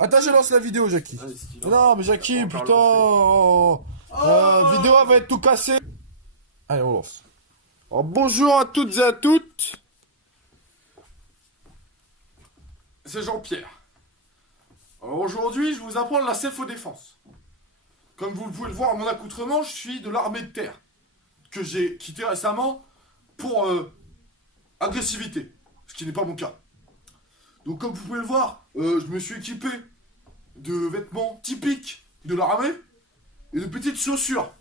Attends, je lance la vidéo, Jackie. Vas-y, Non, mais Jackie, Encore putain. Vidéo, elle va être tout cassée. Allez, on lance. Alors, bonjour à toutes et à toutes. C'est Jean-Pierre. Alors aujourd'hui, je vais vous apprendre la self-défense. Comme vous pouvez le voir à mon accoutrement, je suis de l'armée de terre. Que j'ai quitté récemment pour agressivité. Ce qui n'est pas mon cas. Donc comme vous pouvez le voir, je me suis équipé de vêtements typiques de l'armée et de petites chaussures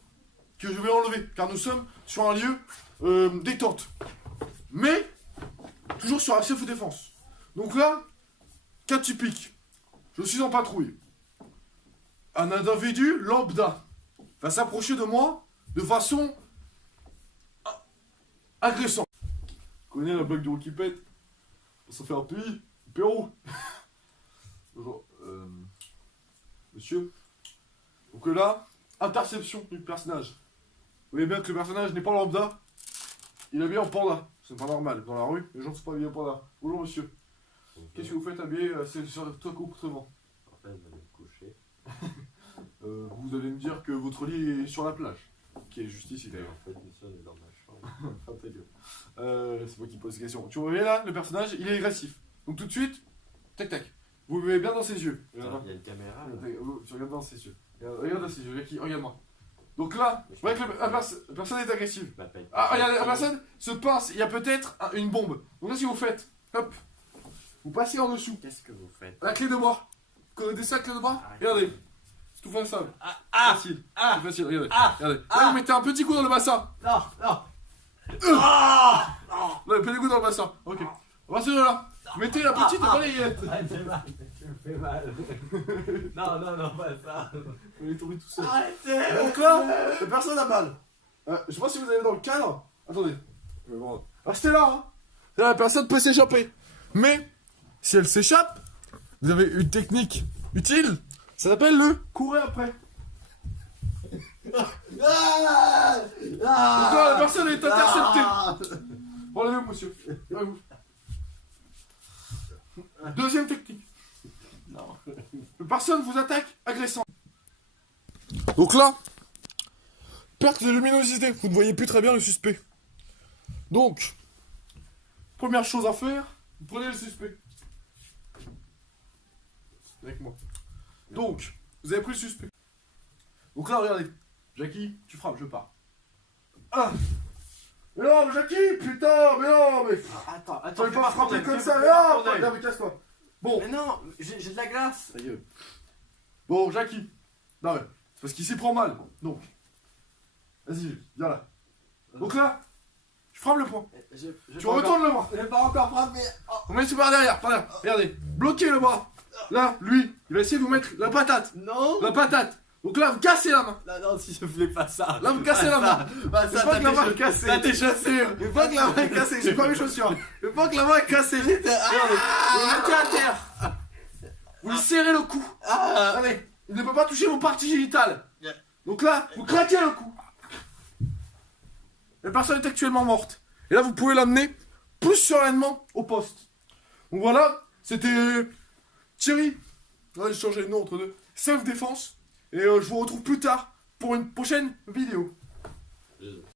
que je vais enlever car nous sommes sur un lieu détente. Mais toujours sur la self-défense. Donc là, cas typique. Je suis en patrouille. Un individu lambda va s'approcher de moi de façon agressante. Vous connaissez la blague du qui pète? Ça fait un pays, Pérou. Bonjour, monsieur. Donc là, interception du personnage. Vous voyez bien que le personnage n'est pas lambda. Il est habillé en panda. C'est pas normal. Dans la rue, les gens ne sont pas habillés en panda. Bonjour monsieur. Qu'est-ce que vous faites habillé sur toi accoutrement? En fait, je vais me coucher. Vous allez me dire que votre lit est sur la plage. Qui est juste ici d'ailleurs. En fait, monsieur, on est dans ma chambre. Ah, ta gueule. C'est moi qui pose la question. Tu vois là, le personnage, il est agressif. Donc tout de suite, tac tac. Vous le voyez bien dans ses yeux. Il y a une caméra. Là. Tu regardes dans ses yeux. Regarde dans ses yeux, Jackie, regarde-moi. Donc là, vous voyez que la personne est agressive. Ah, regardez, la personne se pince, il y a peut-être une bombe. Donc là, si vous faites, hop, vous passez en dessous. Qu'est-ce que vous faites? La clé de bras. Vous connaissez la clé de bras? Regardez. C'est tout facile. Facile. C'est facile, regardez. Regardez. Là, vous mettez un petit coup dans le bassin. Non, non. Là, un petit coup dans le bassin. Ok. On va se là. Mettez la petite balayette. Arrêtez mal, tu me fais mal. Non, non, non, pas ça. Il est tombé tout seul. Arrêtez. Donc là, la personne a mal. Je sais pas si vous allez dans le cadre. Attendez. Restez là. Hein. Là, la personne peut s'échapper. Mais, si elle s'échappe, vous avez une technique utile. Ça s'appelle le courir après. Donc là, la personne est interceptée. Relevez-vous, monsieur. Relevez-vous. Deuxième technique. Non. La personne vous attaque agressant. Donc là, perte de luminosité. Vous ne voyez plus très bien le suspect. Donc, première chose à faire, vous prenez le suspect. Avec moi. Donc, vous avez pris le suspect. Donc là, regardez. Jackie, tu frappes, je pars. Ah. Mais non, mais Jackie, putain, mais non, mais... Attends, Tu vas pas frapper comme ça, mais non, mais casse-toi. Bon. Mais non, j'ai de la glace. Ta gueule. Bon, Jackie. Non, mais c'est parce qu'il s'y prend mal. Donc, vas-y, viens là. Donc là, je frappe le poing. Tu retournes le bras. Je vais pas encore frapper. Vous mettez par derrière, par derrière. Regardez, bloquez le bras. Là, lui, il va essayer de vous mettre la patate. Non. La patate. Donc là, vous cassez la main. Non, non, si je voulais pas ça. Là, vous cassez la main. Pas ça, T'as tes chaussures. Une fois que la main est cassée, j'ai pas mes chaussures. Une fois que la main est cassée, regardez, vous le mettez à terre. Vous lui serrez le cou. Allez, il ne peut pas toucher vos parties génitales. Donc là, vous craquez le cou. La personne est actuellement morte. Et là, vous pouvez l'amener plus sereinement au poste. Donc voilà, c'était Thierry. Ouais, j'ai changé de nom entre deux. Self-défense. Et je vous retrouve plus tard pour une prochaine vidéo.